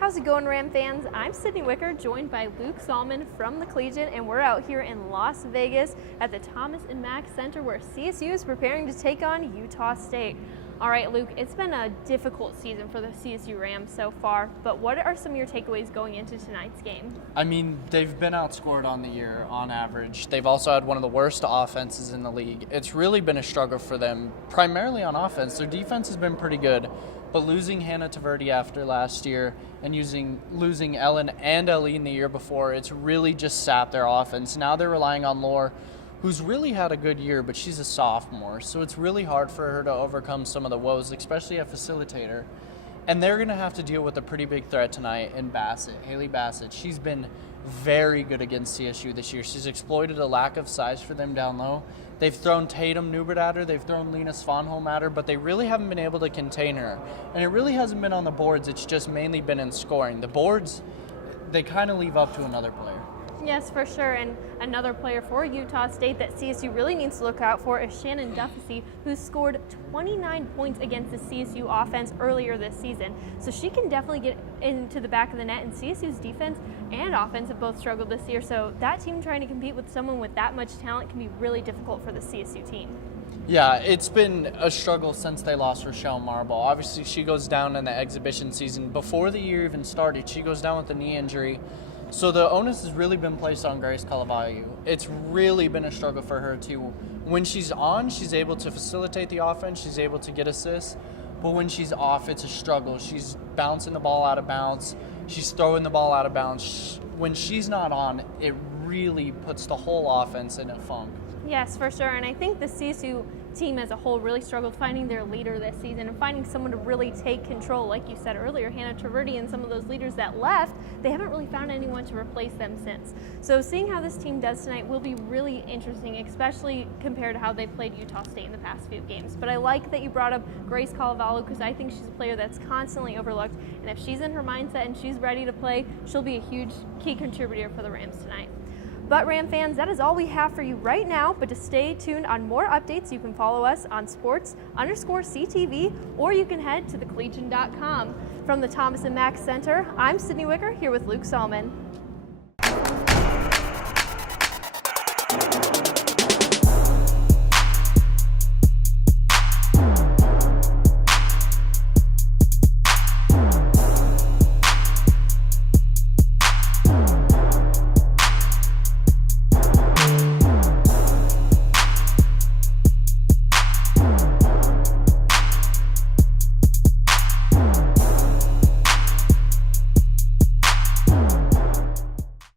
How's it going, Ram fans? I'm Sydney Wicker, joined by Luke Zahlmann from the Collegian, and we're out here in Las Vegas at the Thomas & Mack Center where CSU is preparing to take on Utah State. All right, Luke, it's been a difficult season for the CSU Rams so far, but what are some of your takeaways going into tonight's game? I mean, they've been outscored on the year on average. They've also had one of the worst offenses in the league. It's really been a struggle for them, primarily on offense. Their defense has been pretty good, but losing Hannah Taverdi after last year and losing Ellen and Eileen the year before, it's really just sapped their offense. Now they're relying on Laura, who's really had a good year, but she's a sophomore, so it's really hard for her to overcome some of the woes, especially a facilitator. And they're going to have to deal with a pretty big threat tonight in Bassett, Haley Bassett. She's been very good against CSU this year. She's exploited a lack of size for them down low. They've thrown Tatum Newbert at her, they've thrown Lena Svanholm at her, but they really haven't been able to contain her. And it really hasn't been on the boards, it's just mainly been in scoring. The boards, they kind of leave up to another player. Yes, for sure. And another player for Utah State that CSU really needs to look out for is Shannon Duffy, who scored 29 points against the CSU offense earlier this season. So she can definitely get into the back of the net, and CSU's defense and offense have both struggled this year. So that team trying to compete with someone with that much talent can be really difficult for the CSU team. Yeah, it's been a struggle since they lost Rochelle Marble. Obviously, she goes down in the exhibition season. Before the year even started, she goes down with a knee injury. So the onus has really been placed on Grace Carvalho. It's really been a struggle for her too. When she's on, she's able to facilitate the offense, she's able to get assists, but when she's off, it's a struggle. She's bouncing the ball out of bounds, she's throwing the ball out of bounds. When she's not on, it really puts the whole offense in a funk. Yes, for sure, and I think the CSU team as a whole really struggled finding their leader this season and finding someone to really take control. Like you said earlier, Hannah Taverdi and some of those leaders that left, they haven't really found anyone to replace them since. So seeing how this team does tonight will be really interesting, especially compared to how they played Utah State in the past few games. But I like that you brought up Grace Carvalho because I think she's a player that's constantly overlooked, and if she's in her mindset and she's ready to play, she'll be a huge key contributor for the Rams tonight. But Ram fans, that is all we have for you right now. But to stay tuned on more updates, you can follow us on sports_CTV, or you can head to thecollegian.com. From the Thomas & Mack Center, I'm Sydney Wicker here with Luke Zahlmann.